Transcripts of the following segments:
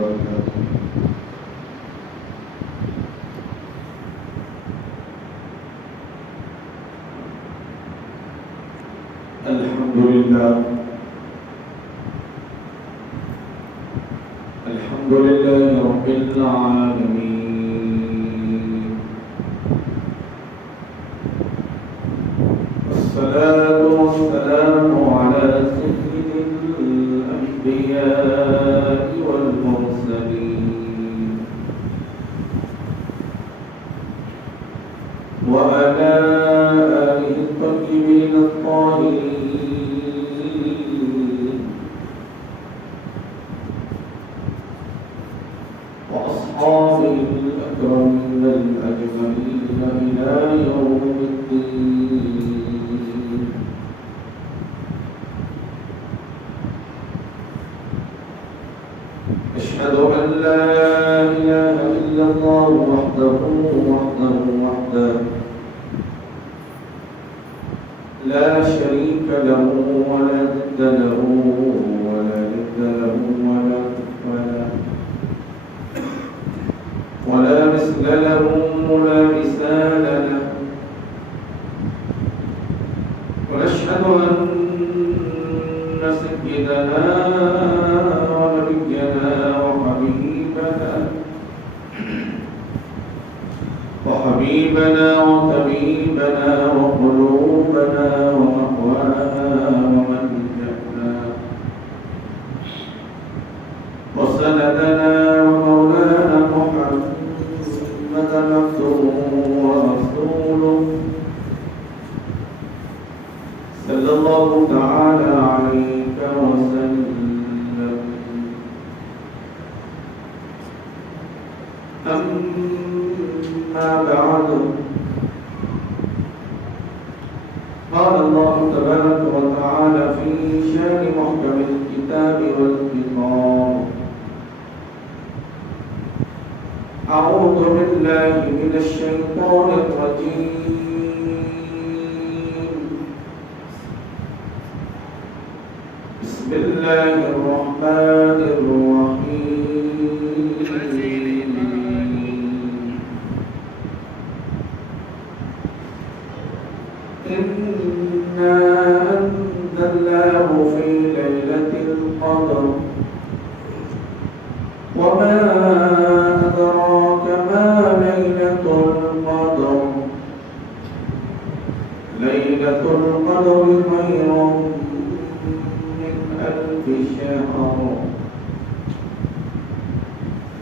وبركاته. الحمد لله رب العالمين، والصلاة والسلام على سيد الأنبياء والمرسلين وعلى آله الطيبين الطاهرين وأصحابه الأكرمين الأجمعين إلى يوم الدين. أشهد أن لا إله إلا الله وحده لا شريك له ولا ند له ولا مثل له ولا مثال له. ونشهد أن سيدنا ونبينا وحبيبنا وطبيبنا وقلوبنا ومقوانا وملجأنا وسندنا ومولانا محمدا عبده ورسوله صلى الله تعالى عليك وسلم. أما بعد، قال الله تبارك وتعالى في شان محكم الكتاب والقرآن: أعوذ بالله من الشيطان الرجيم. بسم الله الرحمن الرحيم. إنا أنزلناه في ليلة القدر وما أدراك ما ليلة القدر. ليلة القدر خير من 1000 شهر.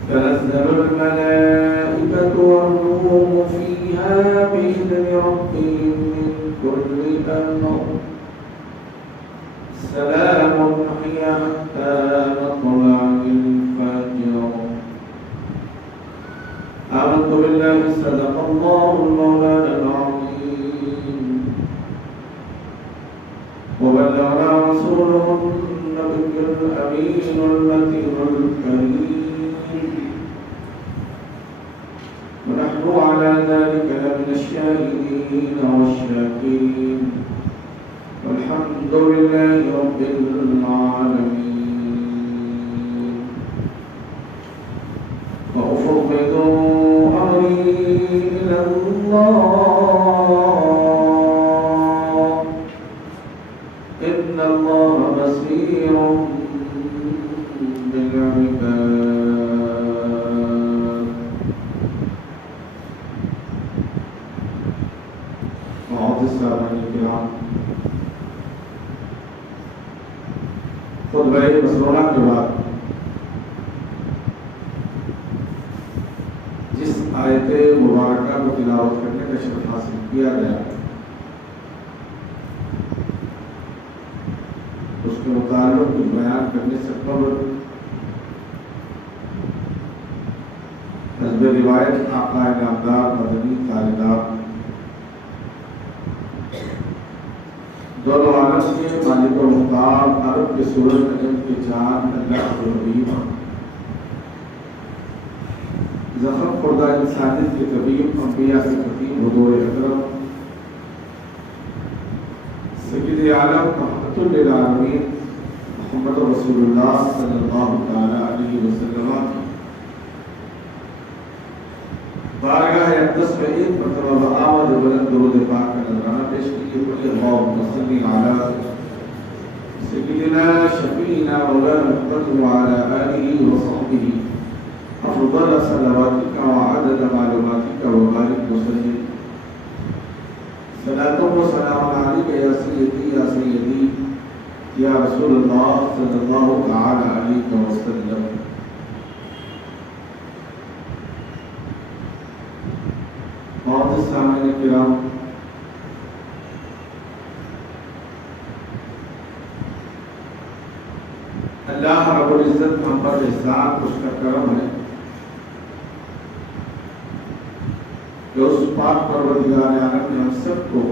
تنزل الملائكة والروح فيها بإذن ربهم من كل أمر. سلام هي حتى مطلع الفجر. آمنت بالله صدق الله المولانا العظيم، وبلغنا رسوله النبي الأمين المتين الكريم، ونحن على ذلك لمن الشاهدين والشاكرين، والحمد لله رب العالمين. وأفوض أمري إلى الله، إن الله بصير بالعباد. معاذ السامعين الكرام، خطبہ مسنونہ کے بعد جس آیت مبارکہ کو تلاوت کرنے کا شرف حاصل کیا گیا، اس کے متعلق کچھ بیان کرنے سے قبل حسب روایت آقا نامدار مدنی تاجدار دونوں عالم کے مالک و مختار، عرب کے سورج نجم کے چاند، اللہ الحبیب، زخم خوردہ انسانیت کے طبیب، انبیاء سے خطیب، حضور اکرم سید عالم رحمۃ للعالمین محمد رسول اللہ صلی اللہ تعالی علیہ وسلم 10 میں ایک مرتبہ بآمد بلند درود پاک کا نذرانہ پیش کیجیے. قل اللہم صلی علی سیدنا شفیعنا مولانا محمد وعلی آلہ وصحبہ افضل صلواتک وعدد معلوماتک وبارک وسلم. صلاۃ و سلام علیک یا سیدی یا سیدی یا رسول اللہ صلی اللہ تعالی علیہ وسلم. معزز سامعین کرام، اللہ رب العزت ہم پر احسان اس کا کرم ہے کہ اس پاک پروردگار عالم نے ہم سب کو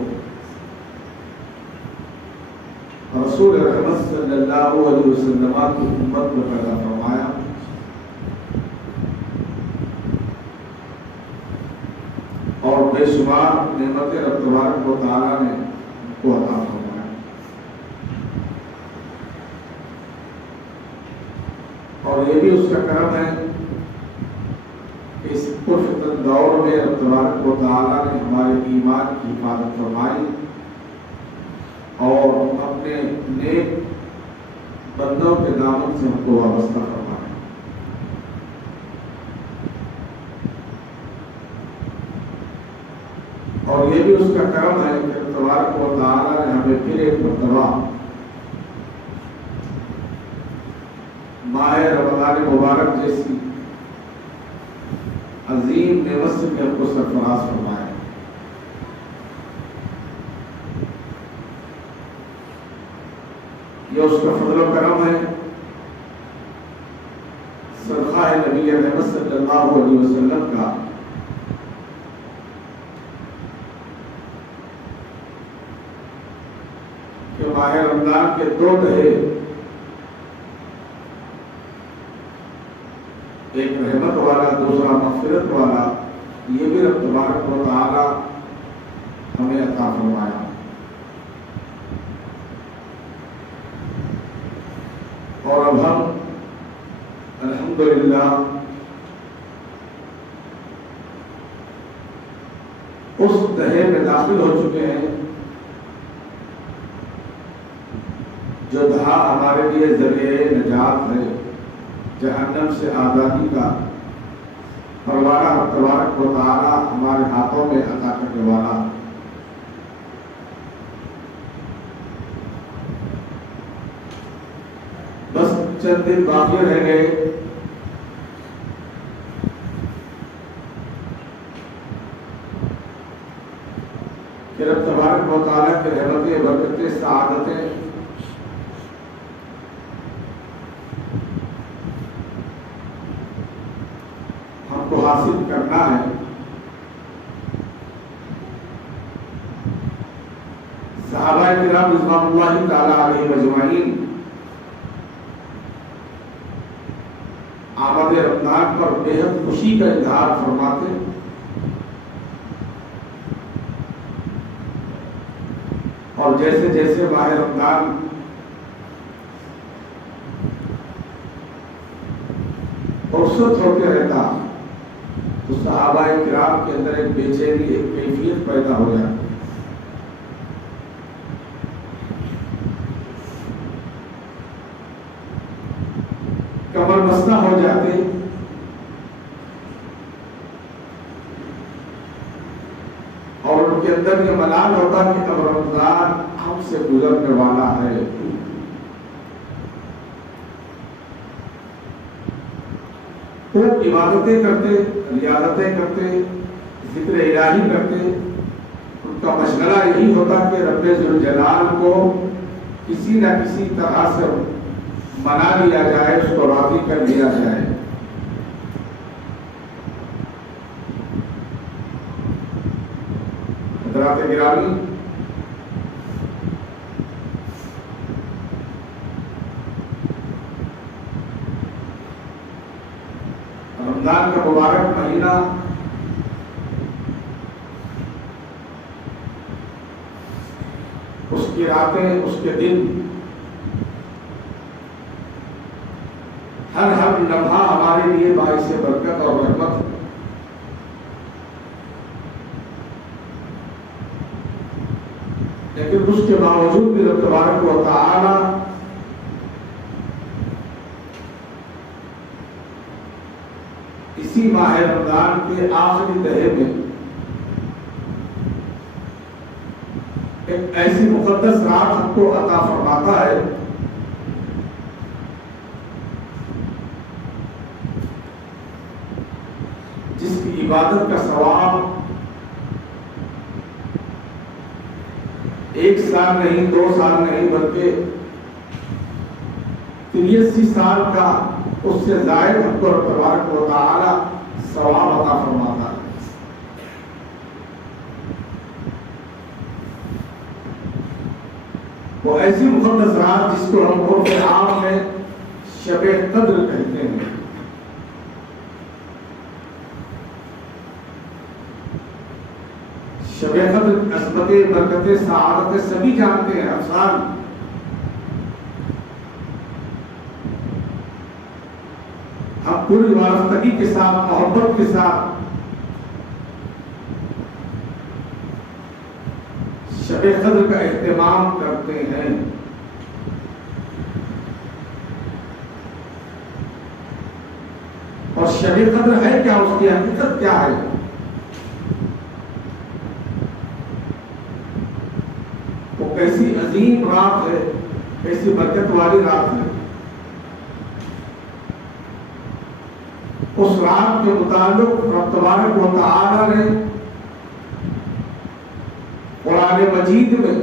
رسول رحمت صلی اللہ علیہ وسلم کی امت کو پیدا فرمایا اور بے شمار نعمت رب تبارک و تعالیٰ نے ان کو عطا فرمایا. اور یہ بھی اس کا کرم ہے کہ اس پرفتن دور میں رب تبارک و تعالیٰ نے ہمارے ایمان کی حفاظت فرمائی اور اپنے نیک بندوں کے دامن سے ہم کو وابستہ فرمایا. اور یہ بھی اس کا کرم ہے کہ رب تبارک و تعالیٰ نے ہمیں پھر ایک مرتبہ ماہ رمضان مبارک جیسی عظیم نعمت سے بھی ہم کو سرفراز فرمایا. یہ اس کا فضل و کرم ہے. صدقہ نبی رحمت صلی اللہ علیہ وسلم کا کہ ماہ رمضان کے 2 دہے، ایک رحمت والا دوسرا مغفرت والا، یہ بھی رب تبارک و تعالی ہمیں عطا فرمایا. اور اب ہم الحمدللہ اس دہے میں داخل ہو چکے ہیں جو دہا ہمارے لیے ذریعہ نجات ہے، جہنم سے آزادی کا پروانہ رب تبارک و تعالی ہمارے ہاتھوں میں عطا کرنے والا. بس چند دن باقی رہ گئے کہ رب تبارک و تعالی کے رحمتیں، برکتیں، سعادتیں ہم کو حاصل کرنا ہے. صحابہ کرام رضوان اللہ تعالی علیہ اجمعین آمد رمضان پر بے حد خوشی کا اظہار فرماتے اور جیسے جیسے ماہ رمضان فرصت ہوتے رہتا تو صحابہ کرام کے اندر ایک بے چینی، ایک کیفیت پیدا ہو جاتی. کمر بستہ ہو جاتے اور ان کے اندر یہ ملال ہوتا کہ اب رمضان ہم سے گزرنے والا ہے. تو عبادتیں کرتے، ریاضتیں کرتے، ذکر الہی کرتے. ان کا مشغلہ یہی ہوتا کہ رب ذوالجلال کو کسی نہ کسی طرح سے منا لیا جائے، اس کو راضی کر لیا جائے. حضرات گرامی، رمضان کا مبارک مہینہ اس کی راتیں، اس کے دن، ہر لمحہ ہمارے لیے باعث برکت اور رحمت. لیکن اس کے باوجود بھی رب تبارک و تعالی اسی ماہ رمضان کے آخری دہے میں ایک ایسی مقدس رات ہم کو عطا فرماتا ہے جس کی عبادت کا ثواب 1 سال نہیں 2 سال نہیں بلکہ 83 سال کا اس سے زائد ہم کو تبارک و تعالی ثواب عطا فرماتا ہے۔ وہ ایسی مقدس رات جس کو ہم عرف عام میں شب قدر کہتے ہیں، شب قدر عصمت برکت سعادت سبھی جانتے ہیں، افسان ہم پوری وابستگی کے ساتھ محبت کے ساتھ شب قدر کا اہتمام کرتے ہیں۔ اور شب قدر ہے کیا، اس کی حقیقت کیا ہے؟ وہ کیسی عظیم رات ہے، کیسی برکت والی رات ہے۔ اس رات کے متعلق رب تبارک و تعالی نے قرآن مجید میں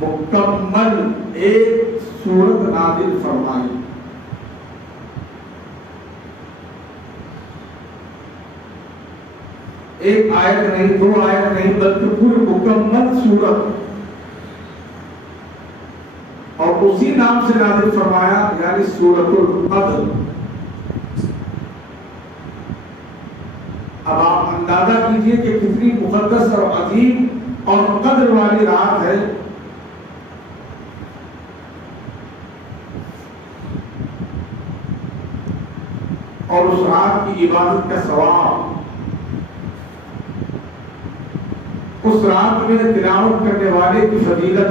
مکمل ایک سورت نازل فرمائی۔ ایک آیت نہیں، 2 آیت نہیں، بلکہ پوری مکمل سورت، اور اسی نام سے نازل فرمایا، یعنی سورۃ القدر۔ اب آپ اندازہ کیجئے کہ کتنی مقدس اور عظیم اور قدر والی رات ہے۔ اور اس رات کی عبادت کا ثواب، اس رات میں تلاوت کرنے والے کی فضیلت،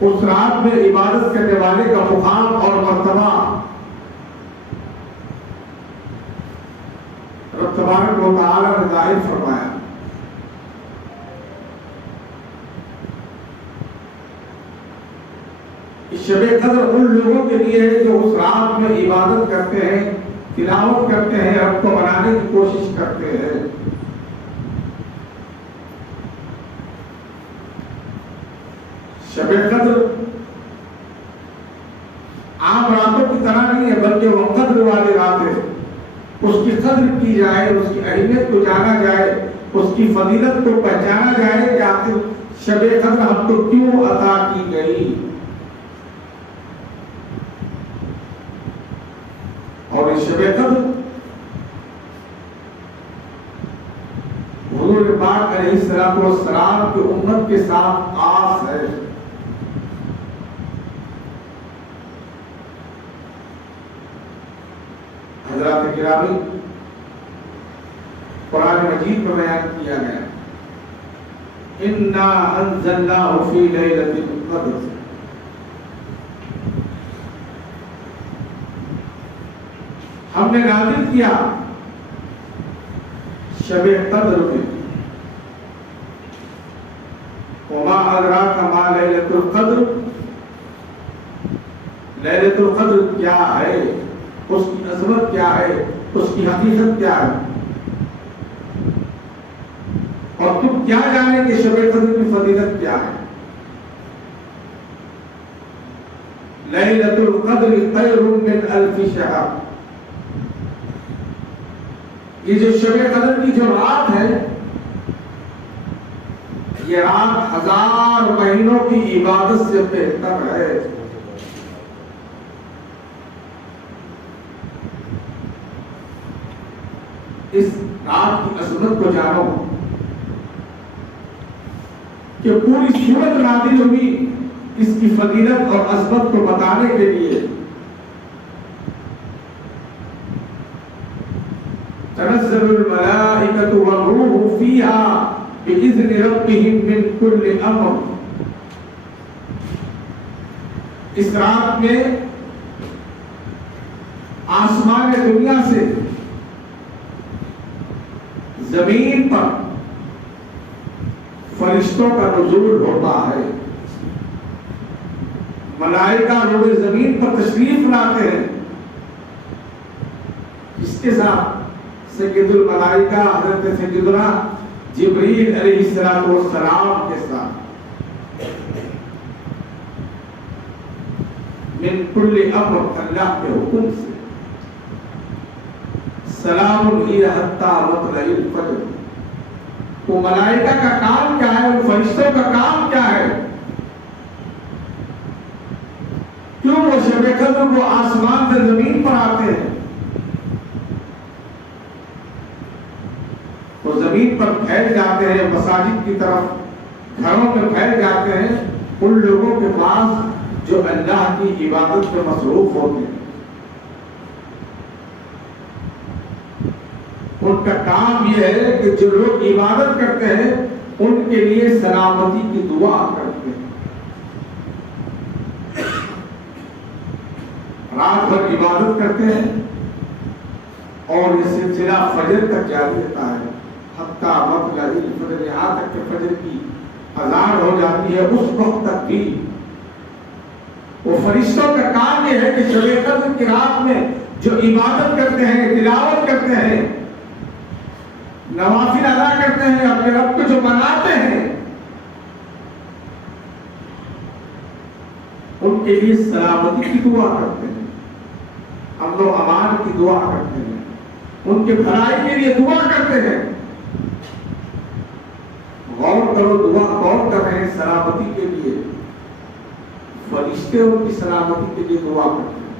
اس رات میں عبادت کرنے والے کا مقام اور مرتبہ رب تبارک و تعالی نے ظاہر فرمایا۔ شب قدر ان لوگوں کے لیے ہے جو اس رات میں عبادت کرتے ہیں، تلاوت کرتے ہیں، رب کو منانے کی کوشش کرتے ہیں۔ شب قدر عام راتوں کی طرح نہیں ہے، بلکہ وہ قدر والی رات ہے۔ اس کی قدر کی جائے، اس کی اہمیت کو جانا جائے، اس کی فضیلت کو پہچانا جائے کہ آخر شب قدر ہم کو کیوں عطا کی گئی۔ اور اس شب قدر حضور پاک علیہ السلام کی امت کے ساتھ خاص ہے۔ حضرات گرامی، قرآن مجید میں بیان کیا گیا اِنَّا أَنزَلْنَاهُ فِي لَيْلَةِ الْقَدْرِ، ہم نے نازل کیا شب قدر میں۔ وَمَا أَدْرَاكَ مَا لَيْلَةُ الْقَدْرِ، لیلۃ القدر کیا ہے، اس کی عظمت کیا ہے، اس کی حقیقت کیا ہے، اور تم کیا جانے کہ شب قدر کی فضیلت کیا ہے۔ لیلۃ القدر خیر من 1000 شہر، یہ جو شب قدر کی جو رات ہے، یہ رات 1000 مہینوں کی عبادت سے بہتر ہے۔ اس رات کی عظمت کو جانو کہ پوری سورت نازل ہوئی اس کی فضیلت اور عظمت کو بتانے کے لیے۔ تنزل الملائکۃ والروح فیہا بِإِذْنِ رَبِّهِمْ مِنْ كُلِّ أَمْرٍ. اس رات میں آسمان دنیا سے زمین پر فرشتوں کا نزول ہوتا ہے. ملائکہ روح زمین پر تشریف لاتے ہیں. اس کے ساتھ سید الملائکہ حضرت سیدنا جبریل علیہ السلام کے ساتھ من کل امر اللہ کے حکم سے سلام ہی حتی مطلع الفجر. وہ ملائکہ کا کام کیا ہے؟ وہ فرشتوں کا کام کیا ہے؟ کیوں وہ شب قدر کو آسمان سے زمین پر آتے ہیں؟ وہ زمین پر پھیل جاتے ہیں، مساجد کی طرف، گھروں میں پھیل جاتے ہیں، ان لوگوں کے پاس جو اللہ کی عبادت میں مصروف ہوتے ہیں. ان کا کام یہ ہے کہ جو لوگ عبادت کرتے ہیں ان کے لیے سلامتی کی دعا کرتے ہیں. رات بھر عبادت کرتے ہیں اور یہ سلسلہ فجر تک جاری رہتا ہے. حتیٰ مطلع الفجر، یہاں تک کہ فجر کی اذان ہو جاتی ہے. اس وقت تک بھی وہ فرشتوں کا کام یہ ہے کہ شب قدر کی رات میں جو عبادت کرتے ہیں، تلاوت کرتے ہیں، نوافل ادا کرتے ہیں، اپنے رب کو جو مناتے ہیں، ان کے لیے سلامتی کی دعا کرتے ہیں، امن و امان کی دعا کرتے ہیں، ان کے بھلائی کے لیے دعا کرتے ہیں. غور کرو، دعا کون کر رہے ہیں سلامتی کے لیے؟ فرشتے ان کی سلامتی کے لیے دعا کرتے ہیں.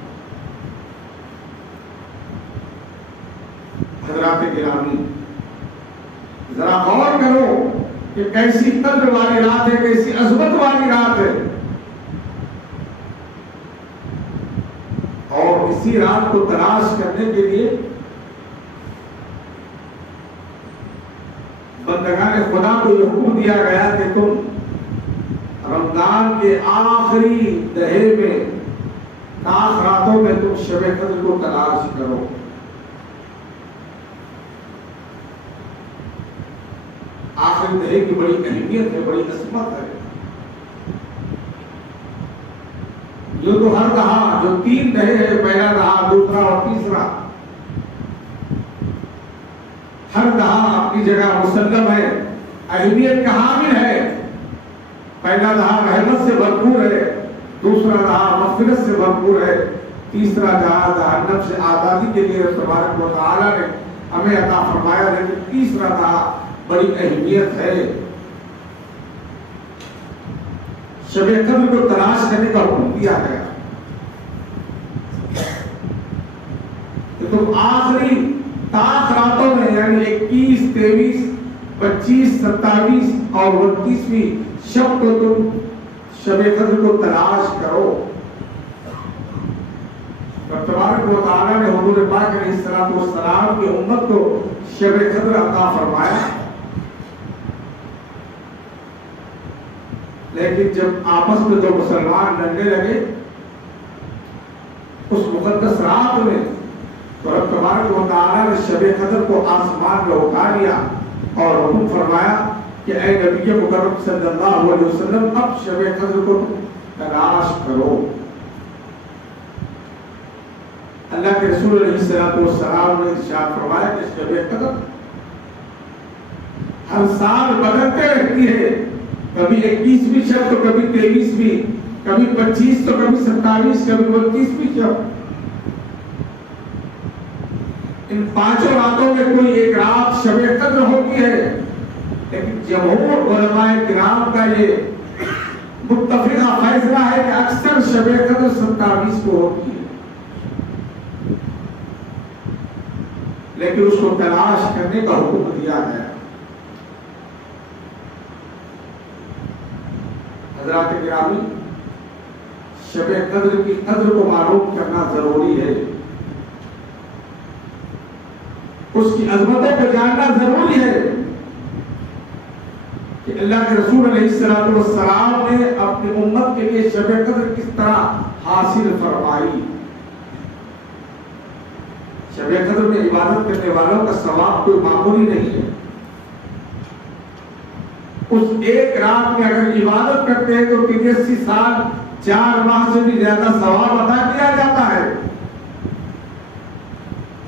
حضرات گرامی، ذرا غور کرو کہ کیسی قدر والی رات ہے، کیسی عظمت والی رات ہے. اور اسی رات کو تلاش کرنے کے لیے بندگان خدا کو یہ حکم دیا گیا کہ تم رمضان کے آخری دہے میں، راتوں میں تم شب قدر کو تلاش کرو. آخری دہے کی بڑی اہمیت ہے، بڑی عظمت ہے. جو تو ہر دہا، جو 3 دہے ہے، پہلا دہا، دوسرا اور تیسرا، ہر دہا اپنی جگہ مسلم ہے، اہمیت کا حامل ہے. پہلا دہا رحمت سے بھرپور ہے، دوسرا دہا مغفرت سے بھرپور ہے، تیسرا دہا جہنم سے آزادی کے لیے تبارک و تعالی نے ہمیں عطا فرمایا. لیکن تیسرا دہا بڑی اہمیت ہے. شب قدر کو تلاش کرنے کا حکم دیا گیا کہ تم آخری راتوں میں، یعنی 21، 23، 25، 27 اور 29ویں شب کو تم شب قدر کو تلاش کرو. تبارک و تعالیٰ نے حضور پاک علیہ السلام کی امت کو شب قدر عطا فرمایا. لیکن جب آپس میں جو مسلمان لڑنے لگے اس مقدس رات میں، تو رب تبارک و تعالیٰ نے شب قدر کو آسمان میں اٹھا لیا اور حکم فرمایا کہ اے نبی مکرم صلی اللہ علیہ وسلم، اب شب قدر کو تلاش کرو. اللہ کے رسول علیہ السلام نے ارشاد فرمایا کہ شب قدر ہر سال بدلتے رہتی ہے. کبھی 21ویں شب تو کبھی 23ویں، کبھی 25 تو کبھی 27، کبھی 29ویں شب. ان 5 راتوں میں کوئی ایک رات شب قدر ہوتی ہے. لیکن جمہور علماء کرام کا یہ متفقہ فیصلہ ہے کہ اکثر شب قدر 27 کو ہوتی ہے. لیکن اس کو تلاش کرنے کا حکم دیا ہے. حضرات گرامی، شب قدر کی قدر کو معلوم کرنا ضروری ہے، اس کی عظمتوں کو جاننا ضروری ہے. کہ اللہ کے رسول علیہ السلام نے اپنی امت کے لیے شب قدر کس طرح حاصل فرمائی. شب قدر میں عبادت کرنے والوں کا ثواب کوئی معمولی نہیں ہے. اس ایک رات میں اگر عبادت کرتے ہیں تو 83 سال 4 ماہ سے بھی زیادہ ثواب عطا کیا جاتا ہے.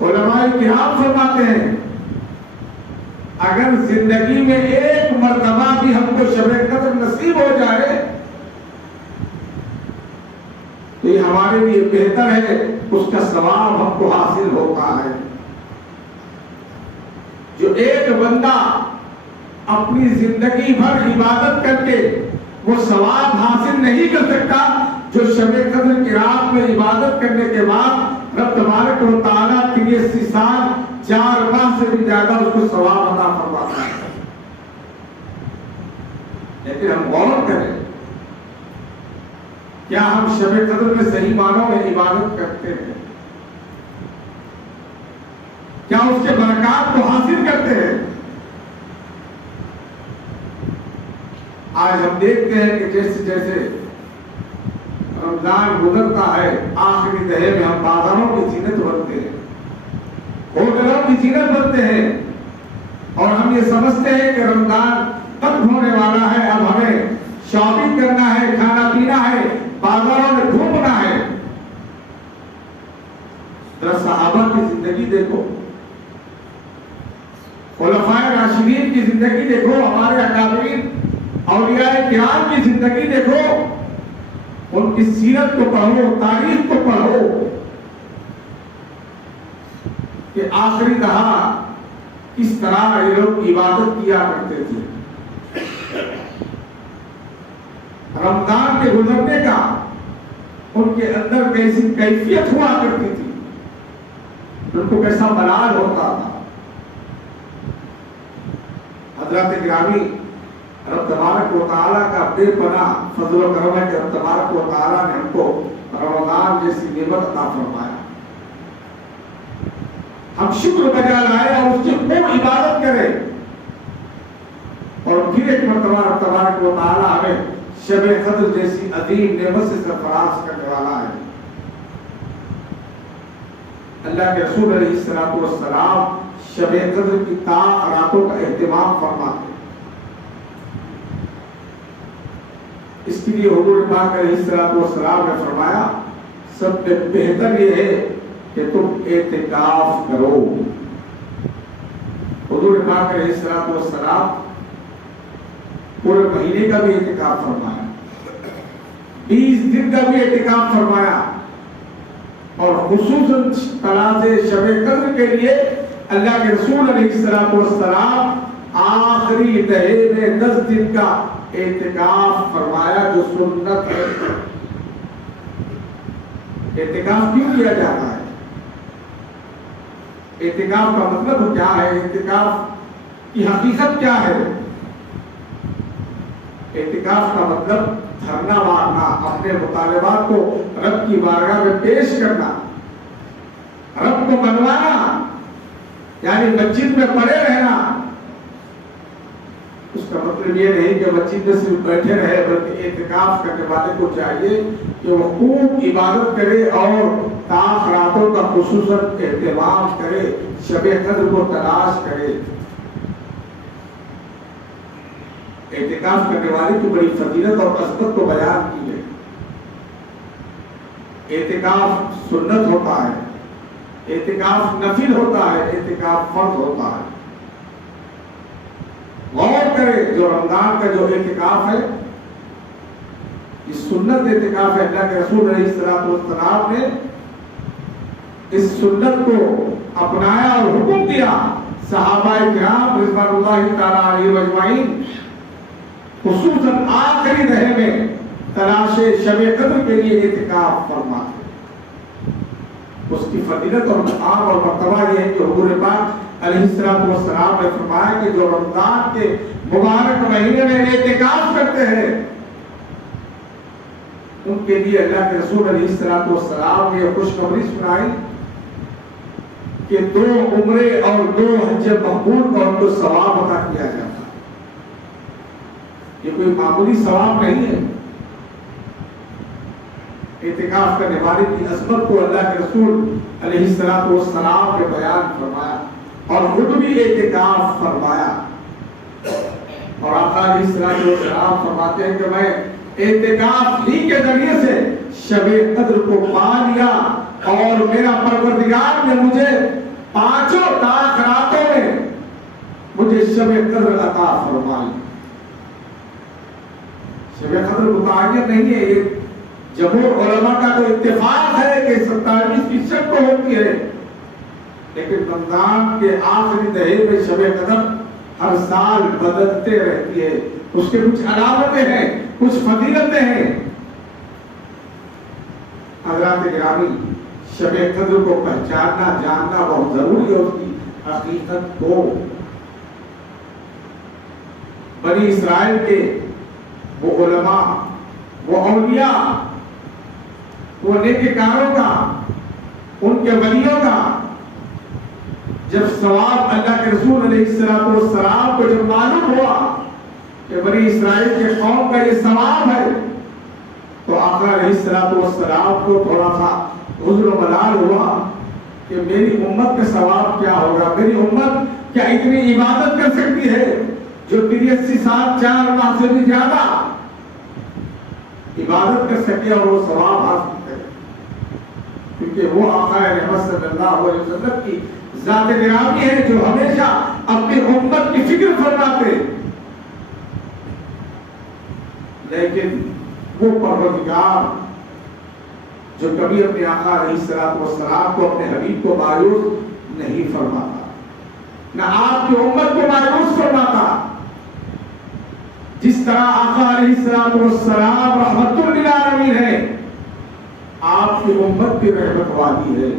علماء کرام فرماتے ہیں اگر زندگی میں ایک مرتبہ بھی ہم کو شب قدر نصیب ہو جائے تو یہ ہمارے لیے بہتر ہے، اس کا ثواب ہم کو حاصل ہوتا ہے. جو ایک بندہ اپنی زندگی بھر عبادت کر کے وہ ثواب حاصل نہیں کر سکتا، جو شب قدر کی رات میں عبادت کرنے کے بعد رب تبارک و تعالیٰ 83 سال 4 ماہ سے بھی زیادہ اس کو ثواب عطا فرماتا ہے. لیکن ہم غور کریں، کیا ہم شب قدر میں صحیح معنوں میں عبادت کرتے ہیں؟ کیا اس کے برکات کو حاصل کرتے ہیں؟ آج ہم دیکھتے ہیں کہ جیسے جیسے رمضان گزرتا ہے آخری دہے میں ہم بازاروں کی زینت بنتے ہیں، ہوٹلوں کی زینت بنتے ہیں، اور ہم یہ سمجھتے ہیں کہ رمضان ختم ہونے والا ہے، اب ہمیں شاپنگ کرنا ہے، کھانا پینا ہے، بازاروں میں گھومنا ہے. ذرا صحابہ کی زندگی دیکھو، خلفائے راشدین کی زندگی دیکھو، ہمارے اکابرین اولیاء کرام کی زندگی دیکھو، ان کی سیرت کو پڑھو، تاریخ کو پڑھو کہ آخری دہا کس طرح یہ لوگ عبادت کیا کرتے تھے. رمضان کے گزرنے کا ان کے اندر کیسی کیفیت ہوا کرتی تھی، ان کو کیسا ملال ہوتا تھا. حضرات گرامی، رب تبارک و تعالیٰ کا بے پناہ فضل و کرم ہے کہ رب تبارک و تعالیٰ نے ہم کو رمضان جیسی نعمت عطا فرمایا. ہم شکر بجا لائے اور اس کی خوب عبادت کریں، اور پھر ایک مرتبہ رب تبارک و تعالیٰ ہمیں شب قدر جیسی عظیم نعمت سے سرفراز کرنے والا ہے. اللہ کے رسول علیہ السلام شب قدر کی طاق راتوں کا اہتمام فرماتے. اس کے لیے حضور پاک علیہ السلام نے فرمایا سب سے بہتر یہ ہے کہ تم اعتکاف کرو. حضور پاک علیہ السلام پورے مہینے کا بھی اعتکاف فرمایا، 20 دن کا بھی اعتکاف فرمایا، اور خصوصاً طلعت شب قدر کے لیے اللہ کے رسول علیہ السلام آخری دہے میں 10 دن کا اعتکاف فرمایا، جو سنت ہے. اعتکاف کیوں کیا جاتا ہے؟ اعتکاف کا مطلب کیا ہے؟ اعتکاف کی حقیقت کیا ہے؟ اعتکاف کا مطلب دھرنا مارنا، اپنے مطالبات کو رب کی بارگاہ میں پیش کرنا، رب کو منوانا، یعنی مسجد میں پڑے رہنا. اس کا مطلب یہ نہیں کہ مسجد میں صرف بیٹھے رہے، بلکہ اعتکاف کرنے والے کو چاہیے کہ وہ خوب عبادت کرے اور طاق راتوں کا خصوصاً اہتمام کرے، شب قدر کو تلاش کرے. اعتکاف کرنے والے کی بڑی فضیلت اور عظمت کو بیان کی ہے. اعتکاف سنت ہوتا ہے، اعتکاف نفل ہوتا ہے، اعتکاف فرض ہوتا ہے. غور کرے، جو رمضان کا جو اعتکاف ہے یہ سنت اعتکاف ہے. اللہ کے رسول علیہ السلام نے اس سنت کو اپنایا اور حکم دیا. صحابہ کرام رضوان اللہ تعالی علیہم اجمعین خصوصاً آخری دہے میں تلاش شب قدر کے لیے اعتکاف فرماتے. اس کی فضیلت اور مقام اور مرتبہ یہ ہے کہ حضور پاک علیہ السلام نے فرمایا کہ جو رمضان کے مبارک مہینے میں اعتکاف کرتے ہیں ان کے لیے اللہ کے رسول علیہ السلام نے یہ خوشخبری سنائی کہ 2 عمرے اور 2 حج مقبول کا ان کو ثواب عطا کیا جاتا ہے. یہ کوئی معمولی ثواب نہیں ہے۔ اعتکاف کرنے والے کی عظمت کو اللہ کے رسول علیہ السلام نے بیان فرمایا اور خود بھی اعتکاف فرمایا، اور آقا علیہ السلام فرماتے ہیں کہ میں اعتکاف ہی کے ذریعے سے شب قدر کو پا لیا، اور میرا پروردگار نے مجھے 5 طاق راتوں میں مجھے شب قدر عطا فرمائی۔ شب قدر متعین نہیں ہے، یہ جمہور علماء کا تو اتفاق ہے کہ 27 کی شب کو ہوتی ہے، لیکن رمضان کے آخری دہے میں شب قدر ہر سال بدلتے رہتی ہے، اس کے کچھ علامتیں ہیں، کچھ فضیلتیں ہیں۔ حضرات گرامی، شب قدر کو پہچاننا جاننا بہت ضروری ہے، اس کی حقیقت کو۔ بنی اسرائیل کے وہ علماء، وہ اولیاء، وہ نیککاروں کا، ان کے ولیوں کا جب ثواب اللہ کے رسول علیہ السلام کو جب معلوم ہوا کہ بنی اسرائیل کے قوم کا یہ ثواب ہے، تو آقا علیہ السلام کو تھوڑا سا حزن و ملال ہوا کہ میری امت کا ثواب کیا ہوگا، میری امت کیا اتنی عبادت کر سکتی ہے جو 83 سال 4 ماہ سے بھی زیادہ عبادت کر سکے اور وہ ثواب حاصل کرے، کیونکہ وہ آقا رحمت صلی اللہ علیہ وسلم کی ذات گرامی ہے جو ہمیشہ اپنی امت کی فکر فرماتے، لیکن وہ پروردگار جو کبھی اپنے آقا علیہ السلام کو، اپنے حبیب کو مایوس نہیں فرماتا، نہ آپ کی امت کو مایوس فرماتا۔ جس طرح آقا علیہ السلام رحمت للعالمین ہے، آپ کی امت بھی رحمت والی ہے،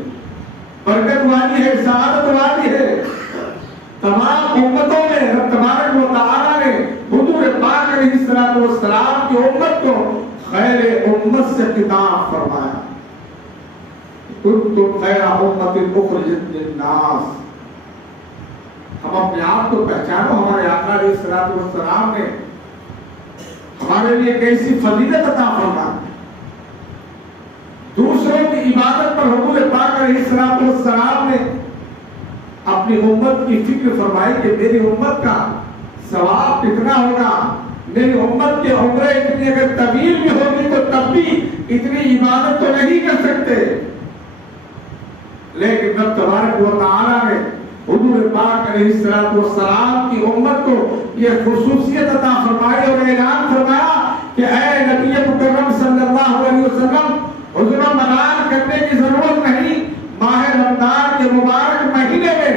برکت والی ہے، سعادت والی ہے۔ تمام امتوں میں رب تبارک و تعالی نے حضور پاک علیہ السلام کی امت کو خیر امت سے خطاب فرمایا، کنتم خیر امت اخرجت للناس۔ ہم اپنے آپ کو پہچانو، ہمارے آقا علیہ السلام نے ہمارے لیے کیسی فضیلت عطا فرمائی۔ دوسروں کی عبادت پر حضور پاک علیہ السلام نے اپنی امت کی فکر فرمائی کہ میری امت کا ثواب کتنا ہوگا، میری امت کے عمریں اتنی اگر طویل بھی ہوگی تو تب بھی اتنی عبادت تو نہیں کر سکتے، لیکن رب تبارک و تعالی نے حضور پاک علیہ السلام کی امت کو یہ خصوصیت عطا فرمائی اور اعلان فرمایا کہ اے نبی مکرم صلی اللہ علیہ وسلم، حضور بیان کرنے کی ضرورت نہیں، ماہ رمضان کے مبارک مہینے میں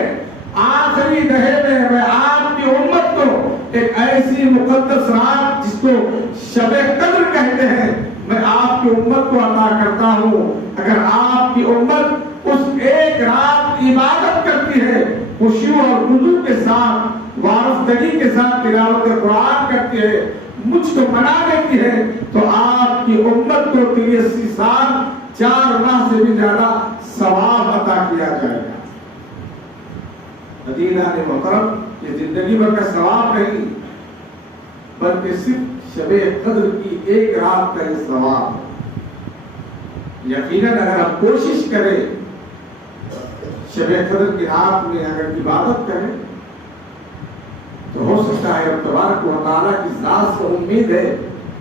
آخری دہے میں آپ کی امت کو ایک ایسی مقدس رات جس کو شب قدر کہتے ہیں، میں آپ کی امت کو عطا کرتا ہوں۔ اگر آپ کی امت اس ایک رات عبادت کرتی ہے، خشوع اور خضوع کے ساتھ، وارفتگی کے ساتھ تلاوت قرآن کرتی ہے، مجھ کو منا دیتی ہے، تو آپ کی امت کو 83 سال 4 ماہ سے بھی زیادہ ثواب عطا کیا جائے گا۔ مدینہ نے محترم، یہ زندگی بھر کا ثواب نہیں بلکہ صرف شب قدر کی ایک رات کا یہ ثواب ہے۔ یقیناً اگر ہم کوشش کریں شب قدر کی رات میں اگر عبادت کریں تو ہو سکتا ہے رب تبارک و تعالیٰ کی ذات سے امید ہے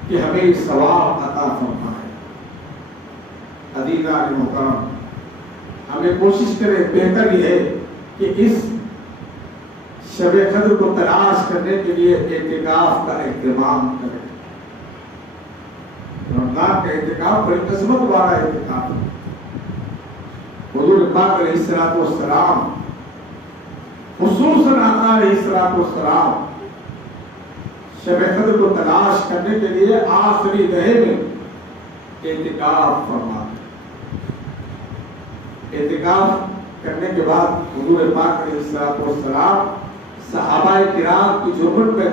کہ ہمیں یہ ثواب عطا فرمائے۔ عزیزان محترم، ہمیں کوشش کریں، بہتر یہ ہے کہ اس شب قدر کو تلاش کرنے کے لیے اعتکاف کا اہتمام کریں۔ رمضان کا اعتکاف بڑی عظمت والا اعتکاف ہے۔ حضور پاک علیہ السلام خصوصاً آقا علیہ السلام شب قدر کو تلاش کرنے کے لیے آخری دہے میں اعتکاف فرماتے۔ اعتکاف کرنے کے بعد حضور پاک علیہ السلام صحابہ کرام کی جھوپڑ پہ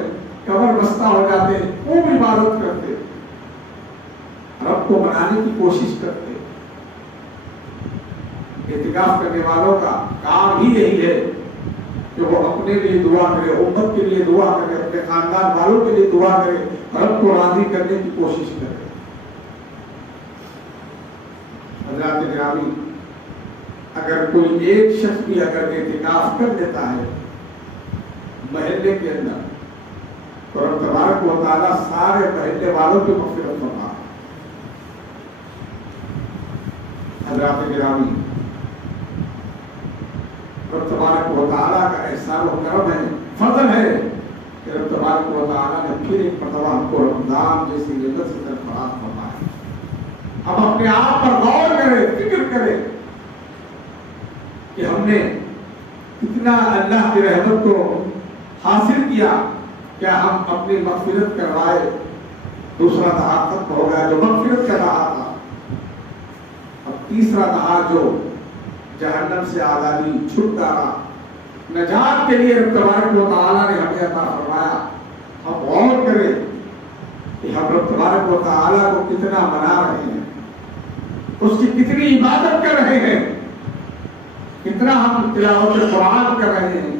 کمر بستہ ہو جاتے، خوب عبادت کرتے، رب کو منانے کی کوشش کرتے۔ اعتکاف کرنے والوں کا کام ہی یہی ہے کہ وہ اپنے لیے دعا کرے، امت کے لیے دعا کرے، اپنے خاندان والوں کے لیے دعا کرے، رب کو راضی کرنے کی کوشش کرے۔ حضرات گرامی، اگر کوئی ایک شخص بھی اگر اعتکاف کر دیتا ہے محلے کے اندر تو رب تبارک و تعالیٰ سارے محلے والوں کی مغفرت فرماتا ہے۔ حضرات گرامی، رب تبارک و تعالیٰ کا احسان و کرم ہے، فضل ہے کہ رب تبارک و تعالیٰ نے پھر ایک مرتبہ ہم کو رمضان جیسی نعمت سے سرفراز فرمایا۔ ہم اپنے آپ پر غور کریں، فکر کریں کہ ہم نے کتنا اللہ کی رحمت کو حاصل کیا۔ کیا ہم اپنی مغفرت کروائے؟ دوسرا دہا ختم ہو گیا جو مغفرت کا دہا تھا، اب تیسرا دہا جو جہنم سے آزادی، چھٹکارا، نجات کے لیے رب تبارک و تعالیٰ نے ہمیں عطا فرمایا۔ ہم غور کریں کہ ہم رب تبارک و تعالیٰ کو کتنا منا رہے ہیں، اس کی کتنی عبادت کر رہے ہیں، کتنا ہم تلاوت قرآن کر رہے ہیں،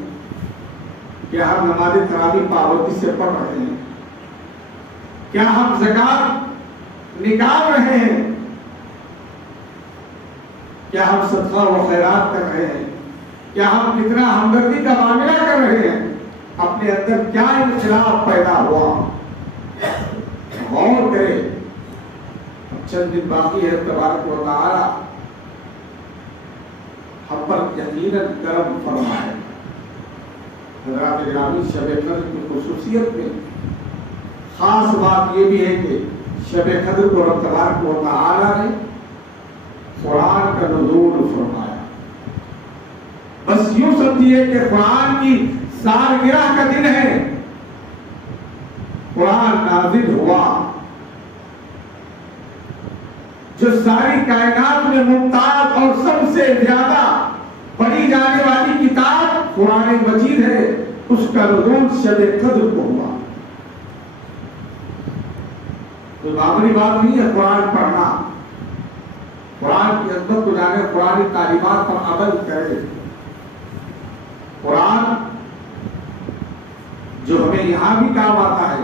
کیا ہم نماز تراویح پابندی سے پڑھ رہے ہیں، کیا ہم زکات نکال رہے ہیں، کیا ہم صدقہ و خیرات کر رہے ہیں، کیا ہم کتنا ہمدردی کا معاملہ کر رہے ہیں، اپنے اندر کیا انقلاب پیدا ہوا۔ غور کریں، چند دن باقی ہے، تبارک و تعالی ہم پر یقیناً کرم فرمائے۔ حضرات گرامی، شب قدر کی خصوصیت میں خاص بات یہ بھی ہے کہ شب قدر کو رب تبارک و تعالی نے قرآن کا نزول فرمایا۔ بس یوں سمجھیے کہ قرآن کی سالگرہ کا دن ہے، قرآن نازل ہوا، جو ساری کائنات میں ممتاز اور سب سے زیادہ پڑھی جانے والی کتاب قرآن مجید ہے، اس کا نزول شب قدر کو ہوا۔ تو معمولی بات نہیں ہے قرآن پڑھنا، قرآن کی عظمت کو جانے، قرآن تعلیمات پر عمل کرے۔ قرآن جو ہمیں یہاں بھی کام آتا ہے،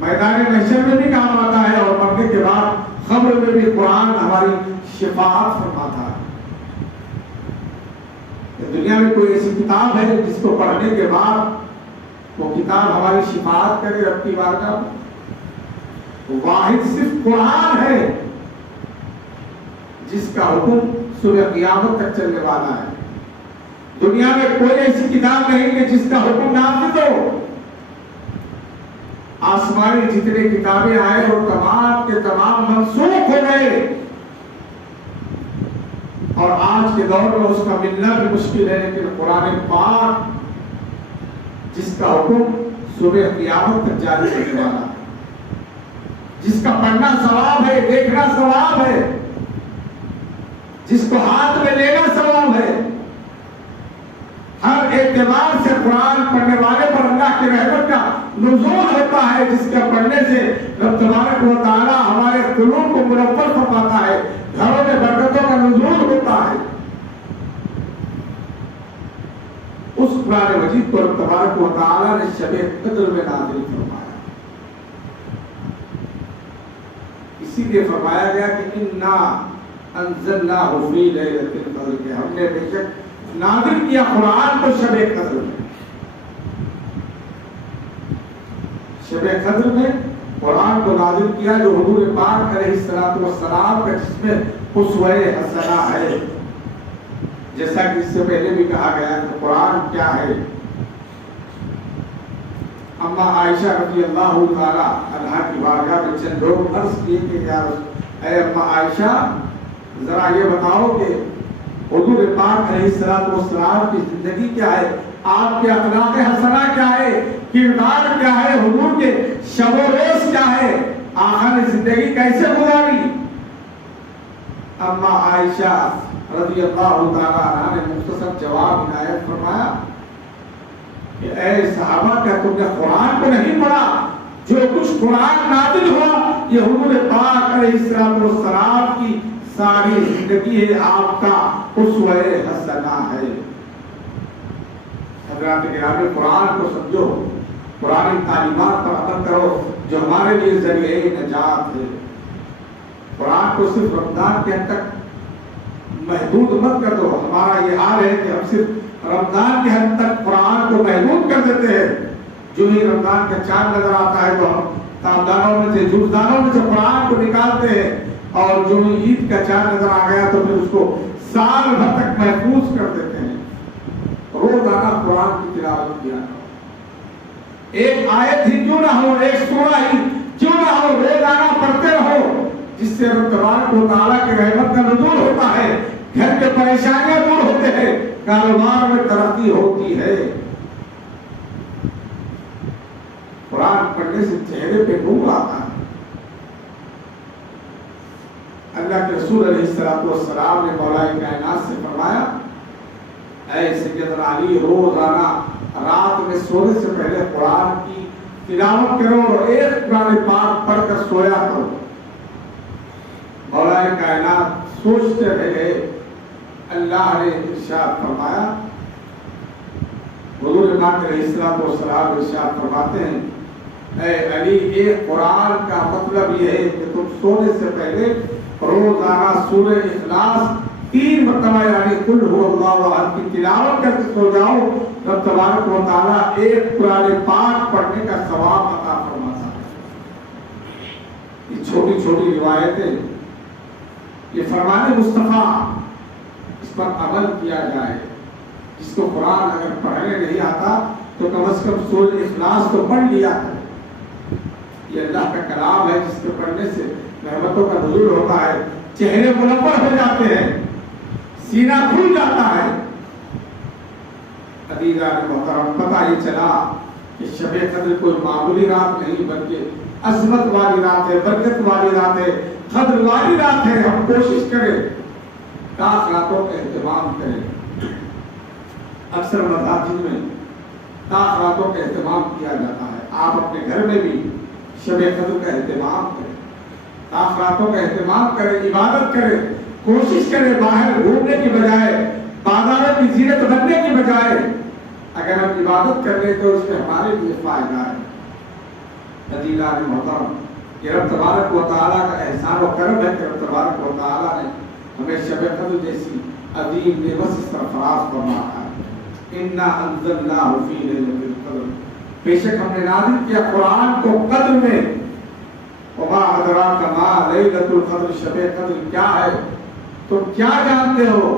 میدان محشر میں بھی کام آتا ہے، اور مرنے کے بعد قبر میں بھی قرآن ہماری شفاعت فرماتا ہے۔ دنیا میں کوئی ایسی کتاب ہے جس کو پڑھنے کے بعد وہ کتاب ہماری شفاعت کرے رب کی بارگاہ میں؟ واحد صرف قرآن ہے جس کا حکم سورہ قیامت تک چلنے والا ہے۔ دنیا میں کوئی ایسی کتاب نہیں کہ جس کا حکم نافذ ہو۔ آسمانی جتنے کتابیں آئے وہ تمام کے تمام منسوخ ہو گئے، اور آج کے دور میں اس کا ملنا بھی مشکل ہے، لیکن قرآن پاک جس کا حکم سورہ قیامت تک جاری کرنے والا ہے، جس کا پڑھنا ثواب ہے، دیکھنا ثواب ہے، جس کو ہاتھ میں لینا ثواب ہے، ہر اعتبار سے قرآن پڑھنے والے پر اللہ کی رحمت کا نزول ہوتا ہے، جس کے پڑھنے سے رب تبارک و تعالی ہمارے قلوب کو منور فرماتا ہے، گھروں میں برکتوں کا نزول ہوتا ہے۔ اس قرآن مجید کو رب تبارک و تعالی نے شب قدر میں نازل فرمایا۔ اسی لیے فرمایا گیا کہ انا انزلناہ فی لیلۃ القدر، کہ ہم نے بے شک نازل کیا قرآن کو شب قدر میں۔ شب قدر میں قرآن کو نازل کیا جو حضور پاک علیہ السلام کا جس میں اسوہ حسنہ ہے۔ جیسا کہ اس سے پہلے بھی کہا گیا کہ قرآن کیا ہے۔ اما عائشہ رضی اللہ تعالی عنہا کی بارگاہ میں چند لوگ عرض کیے کہ یا اے اما عائشہ، ذرا یہ بتاؤ کہ حضور پاک علیہ السلام کی زندگی کیا ہے، آپ کے اخلاق حسنہ کیا ہے، کردار کیا ہے، حضور کے شب و روز کیا ہے، آخر زندگی کیسے گزاری؟ اما عائشہ رضی اللہ تعالی عنہ نے مختصر جواب عنایت فرمایا کہ اے صحابہ، کیا تم نے قرآن کو نہیں پڑھا؟ جو کچھ قرآن نازل ہوا یہ حضور پاک علیہ السلام کی ساری زندگی ہے، آپ کا اسوہ حسنہ ہے۔ حضرات گرامی، قرآن کو سمجھو، قرآن تعلیمات پر عمل کرو جو ہمارے لیے ذریعہ نجات ہے۔ قرآن کو صرف رمضان کے حد تک محدود مت کر دو۔ ہمارا یہ حال ہے کہ ہم صرف رمضان کے حد تک قرآن کو محدود کر دیتے ہیں۔ جو ہی رمضان کا چاند نظر آتا ہے تو ہم تابدانوں میں سے جوزدانوں میں سے قرآن کو نکالتے ہیں، اور جو ہی عید کا چاند نظر آ گیا تو پھر اس کو سال بھر تک محفوظ کر دیتے ہیں۔ روزانہ قرآن کی تلاوت کیا کرو، ایک آیت ہی کیوں نہ ہو، ایک سورہ ہی کیوں نہ ہو، روزانہ پڑھتے رہو، جس سے رب تبارک و تعالیٰ کی رحمت کا نزول ہوتا ہے، گھر کے پریشانیاں دور ہوتے ہیں، کاروبار میں ترقی ہوتی ہے۔ قرآن پڑھنے سے چہرے پہ نور آتا ہے۔ اللہ کے رسول علیہ السلام نے مولا کائنات سے فرمایا، اے سیدنا علی، روزانہ رات میں سونے سے پہلے قرآن کی تلاوت کرو اور ایک قرآن پاک پڑھ کر سویا کرو۔ مولا کائنات سوچتے رہے، اللہ نے ارشاد فرمایا، حضور پاک علیہ السلام ارشاد فرماتے ہیں، اے علی، ایک قرآن کا مطلب یہ ہے کہ تم سونے سے پہلے روزانہ سورہ اخلاص 3 مرتبہ یعنی قل هو اللہ احد کی تلاوت کر کے سو جاؤ، رب تبارک و تعالیٰ ایک قرآن پاک پڑھنے کا ثواب عطا فرماتا ہے۔ یہ چھوٹی چھوٹی روایتیں، یہ فرمان مصطفیٰ، اس پر عمل کیا جائے۔ جس کو قرآن اگر پڑھنے نہیں آتا تو کم از کم سورہ اخلاص تو پڑھ لیا کرے۔ یہ اللہ کا کلام ہے جس کے پڑھنے سے رحمتوں کا نزول ہوتا ہے، چہرے منور ہو جاتے ہیں، سینہ کھل جاتا ہے۔ عزیزان محترم، پتہ یہ چلا کہ شب قدر کوئی معمولی رات نہیں بلکہ عظمت والی رات ہے، برکت والی رات ہے، قدر والی رات ہے۔ ہم کوشش کریں، خاص راتوں کا اہتمام کریں۔ اکثر مساجد میں خاص راتوں کا اہتمام کیا جاتا ہے، آپ اپنے گھر میں بھی شب قدر کا اہتمام کریں، خاص راتوں کا اہتمام کریں، عبادت کریں، کوشش کریں باہر گھومنے کی بجائے، بازاروں کی زینت بننے کی بجائے اگر ہم عبادت کر لیں تو اس میں ہمارے لیے فائدہ ہے۔ عزیزان محترم، یہ رب تبارک و تعالیٰ کا احسان و کرم ہے کہ رب تبارک و تعالیٰ نے ہمیں شب قدر جیسی عظیم نعمت سے سرفراز فرمایا ہے۔ اِنَّا أَنزَلْنَاهُ فِي لَيْلَةِ الْقَدْرِ، بے شک ہم نے نازل کیا قرآن کو قدر میں۔ وَمَا أَدْرَاكَ مَا لَيْلَةُ الْقَدْرِ، شب قدر کیا ہے تم کیا جانتے ہو؟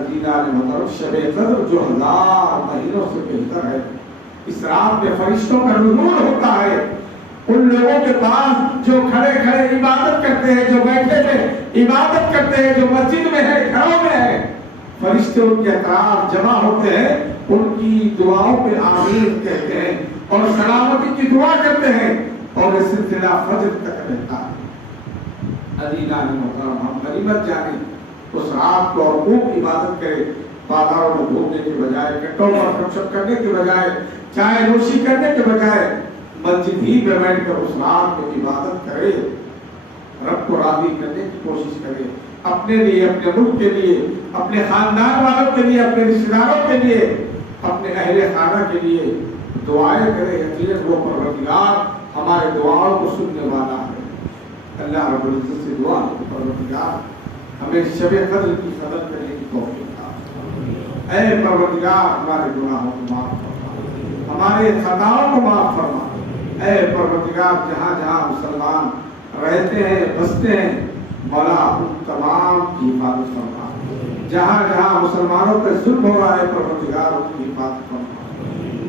عزیزان محترم، شب قدر جو 1000 مہینوں سے بہتر ہے، اس رات میں فرشتوں کا نزول ہوتا ہے۔ ان لوگوں کے پاس جو کھڑے کھڑے عبادت کرتے ہیں، جو بیٹھے ہوئے عبادت کرتے ہیں، جو مسجد میں ہے، گھروں میں ہے، فرشتے ان کے اطراف جمع ہوتے ہیں، ان کی دعاؤں پہ آمین کہتے ہیں اور سلامتی کی دعا کرتے ہیں، اور یہ سلسلہ فجر تک رہتا ہے۔ عزیزان محترم، ہم غنیمت جانیں اس رات کو اور خوب عبادت کریں، بازاروں میں گھومنے کے بجائے، کٹوں پر گپ شپ کرنے کے بجائے، چائے نوشی کرنے کے بجائے مسجد ہی میں بیٹھ کر اس رات میں عبادت کرے، رب کو راضی کرنے کی کوشش کرے، اپنے لیے، اپنے ملک کے لیے، اپنے خاندان والوں کے لیے، اپنے رشتہ داروں کے لیے، اپنے اہل خانہ کے لیے دعائیں کرے۔ یقیناً وہ پروردگار ہمارے دعاؤں کو سننے والا ہے۔ اللہ رب العزت سے دعا ہے، پروردگار ہمیں شب قدر کی قدر کرنے کی توفیق عطا۔ اے پروردگار، ہمارے گناہوں کو معاف فرما، ہمارے خطاؤں کو معاف فرما۔ اے پروردگار، جہاں جہاں مسلمان رہتے ہیں، بستے ہیں، مولا ان تمام کی حفاظت فرما۔ جہاں جہاں مسلمانوں پہ ظلم ہو رہا ہے، پروردگار ان کی حفاظت فرما۔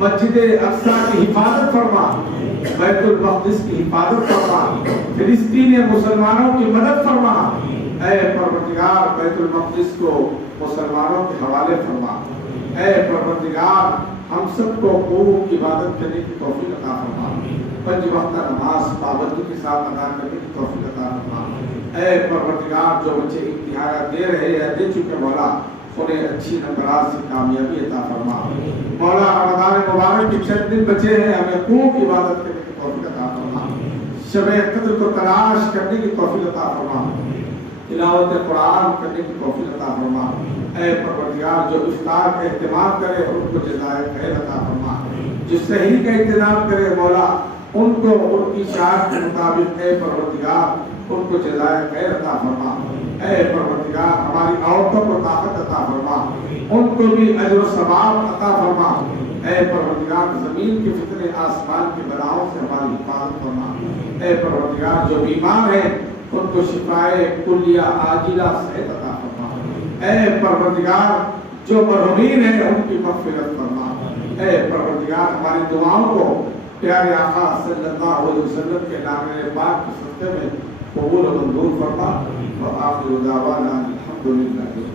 مسجد اقصی کی حفاظت فرما، بیت المقدس کی حفاظت فرما، فلسطین مسلمانوں کی مدد فرما۔ اے پروردگار، بیت المقدس کو مسلمانوں کے حوالے فرما۔ اے پروردگار، ہم سب کو خوب عبادت کرنے کی توفیق عطا فرما، 5 وقت نماز پابندی کے ساتھ ادا کرنے کی توفیق عطا فرما۔ اے پروردگار، جو بچے امتحانات دے رہے ہیں، دے چکے، مولا انہیں اچھی نمبرات سے کامیابی عطا فرما۔ مولا رمضان مبارک کے چند دن بچے ہیں، ہمیں خوب عبادت کرنے کی توفیق عطا فرما، شب قدر کو تلاش کرنے کی توفیق عطا فرما، تلاوت قرآن کرنے کی توفیق عطا فرما۔ اے پروردگار، جو افطار کا اہتمام کرے ان کو جزائے خیر عطا فرما، جو صحیح کا انتظام کرے مولا ان کو ان کی شاعت کے مطابق اے پروردگار ان کو جزائے خیر عطا فرما۔ اے پروردگار ہماری عورتوں کو طاقت عطا فرما، ان کو بھی اجر و ثواب عطا فرما۔ اے پروردگار زمین کے فتنے آسمان کے بلاؤں سے ہماری حفاظت فرما۔ اے پروردگار جو بیمار ہیں ان کو شفائے کلیہ عاجلہ صحت عطا فرما۔ اے پروردگار جو مرحومین ہیں ان کی مغفرت فرما۔ اے پروردگار ہماری دعاؤں کو پیارے آقا صلی اللہ علیہ وسلم کے نام پاک کے صدقے میں قبول و منظور فرما۔ وآخر دعوانا الحمدللہ۔